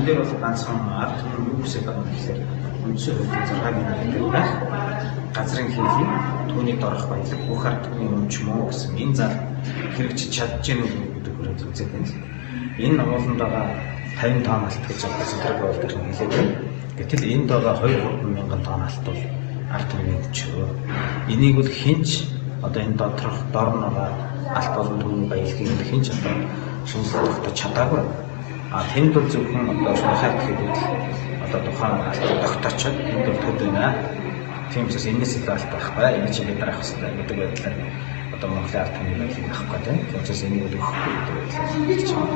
энэ дээр бол ганцхан ард түмэн юу хүсэж байгаа юм гэхээр үндсэн хуулийн 6-гийн 1-ээр байх газрын хэлийг түүний дорох баялаг бүх ард түмний өмч мөн гэсэн энэ зал хэрэгжиж чадж гэнэ гэдэг хүрээд үзээд байна. Энэ ууланд байгаа 50 тонн алт гэж одоо централ гавьлын хэлээд байна. Гэтэл энд байгаа 2-3 мянган тонн алт бол ард түмний өмчөө. Энийг бол хинч одоо энэ доторх дор нь байгаа алт болон түүний баялагийг хинч одоо шинжилгээ тогтоож чадаагүй. Тэнд бол зөвхөн одоо шанхай гэхэд одоо тухайн алтыг тогтоочод энд бол төд байна. Тийм учраас энэс илүү алт байх бай. Энэ чигээр дараах хэрэгтэй гэдэг байдлаар одоо Монголын ард түмний баялагийг авах гэдэг. Тийм учраас энийг өгөхгүй гэдэг байдлаар хэлж байна.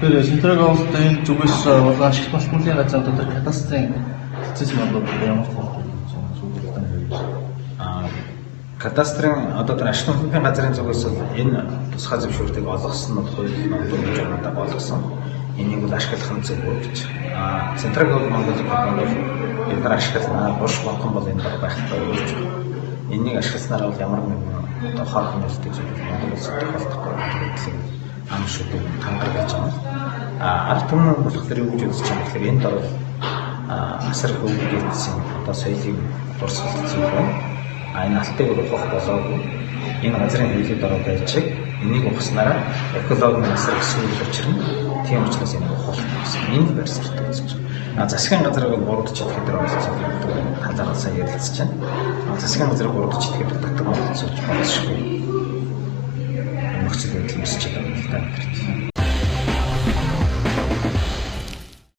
Тэгэхээр централ гавьлын энэ зүгээс бол ашигт малтны газар дотор кадастрын хэцэж модод ямар кадастрын одоо тэр ашигт малтны газрын зүгээс энэ тусгай зөвшөөрлийг олгосон нь хуулийн нормын журмаар олгосон. Энийг бол ашиглах нь зөв гэж. Централ гавь Монголын бодлого энэ ашиглана. Бурш болгон бол энэ байх гэж. Энийг ашигласнаар бол ямар нэгэн одоо хор хөнөөлтөй зүйл Монголд тохиолдохгүй гэдэг ам шүдэг хангарч байна. Ард түмэн болохоор юу гэж үзэж байгаа гэхээр энд бол асар хөвгөлдсөн одоо соёлын дурсгалцсан байна. Энэ алтыг ухах болоогүй энэ газрын хөлөд ороо байж энийг ухаснараа экологийн асар өсвөл учрна. Тийм учраас энэ ухах гэсэн энэ барьсартай гэж байна. Засгийн газрыг буруудч чадах дээр олцсон гэдэг халаагаар сайн ярилцж байна. Засгийн газрыг буруудч чадах гэдэг татдаг болцооч болчихгүй. Нөхцөл байдал үүсэж байгаа юм л та.